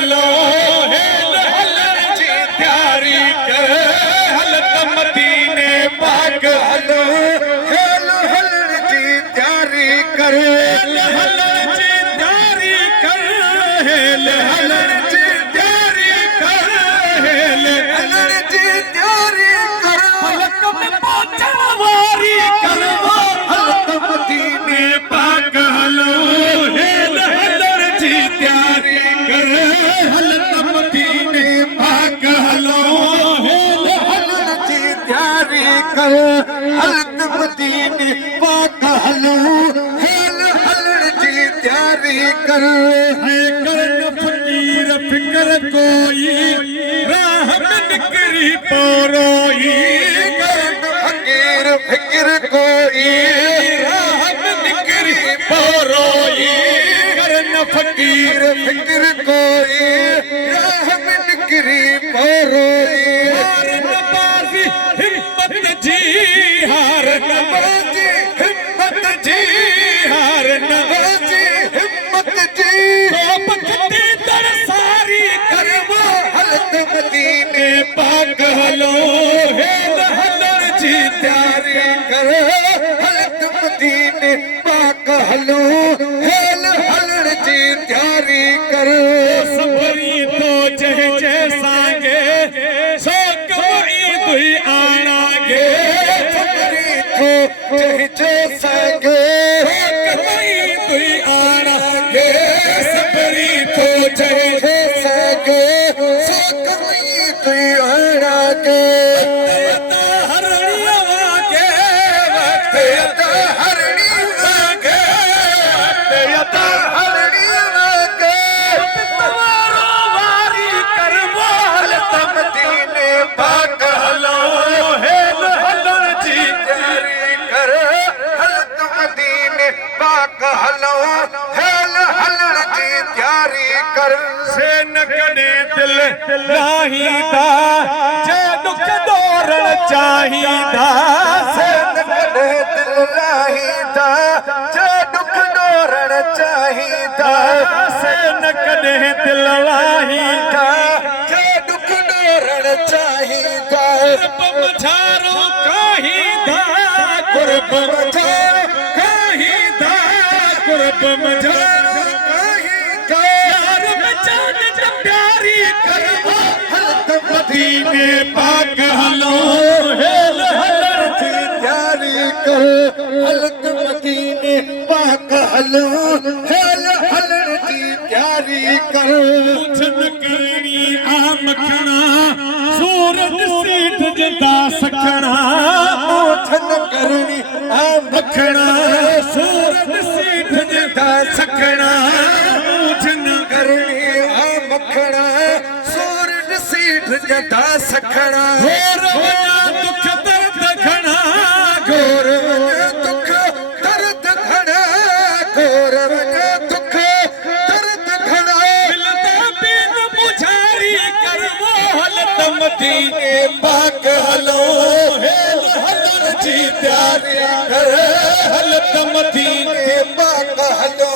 hello hello हलण जी तैयारी कर हलत मदीने पाक हलो हेल हलण जी तैयारी कर हेल हलण जी तैयारी कर हेल हलण जी तैयारी कर हेल हलण जी तैयारी कर फलक में पहुंचण वारी कर हलत मदीने पाक हलो हेल हलण जी तैयारी कर हलत मदीने पाक हलो हेल हलण जी तैयारी कर हलत मदीने पाक हलो हेल हलण जी तैयारी कर है करन फकीर फिक्र कोई राह में निकरी पोरोई करन फकीर फिक्र कोई राह में निकरी पोरोई करन फकीर फिक्र कोई राह में निकरी पोरोई हार नबाजी हिम्मत जी हार नबाजी हिम्मत जी हार नबाजी हिम्मत जी बखती दर सारी करवा हलत मदीने पाक हलो हेल हलण जी तैयारी कर हलत मदीने पाक हलो हेल हलण जी तैयारी कर सबरी तो जह जैसांगे सो कवई दुई आनागे सबरी तो जह जैसांगे कवई दुई आनागे सबरी तो जह जैसांगे सो कवई तुई आनागे हरणिया वागे वक्त यता हरणी वागे यता हरणी वागे तुम्हारो वारी करवो हलत मदीने पाक हलो हेल हलण जी तैयारी कर हलत मदीने पाक हलो हेल हलण जी तैयारी कर से न कने दिल लाहीदा जे दुख दौरण चाहीदा से न कॾे दिल लाहीदा जे दुख डोरण चाहीदा से न कने दिल लाहीदा जे दुख डोरण चाहीदा कुर्ब मुझारो काहीदा कुर्ब मुझारो काहीदा कुर्ब मुझारो चाहीदा यार बचान प्यारी करवा हलत मदीने पाक हलो हेल हलण जी तैयारी कर हलत मदीने पाक हलो हेल हलण जी तैयारी कर छन करणी आम खणा सूरज सीठ जदा सखणा छन करणी मखणा सूरज सीठ जदा सखणा छन करणी मखणा सूरज सीठ जदा सखणा घोर वञा दुख दर्द घणा गोर दुख दर्द घणा गोर दुख दर्द घणा मिलदा बिन मुझारी करवो हलत मदीने पाक हलो हेल हलण जी तैयारी कर हलत मदीने पाक हलो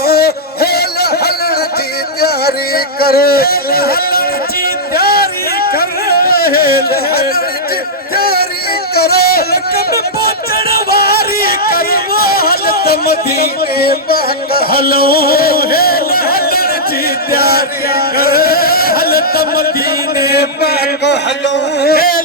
हेल हलण जी तैयारी कर हलण जी तैयारी कर हेल हलण जी तैयारी कर कब पहुंचण वारी करवो हलत मदीने पाक हलो हेल हलण जी तैयारी कर हलत मदीने पाक हलो हेल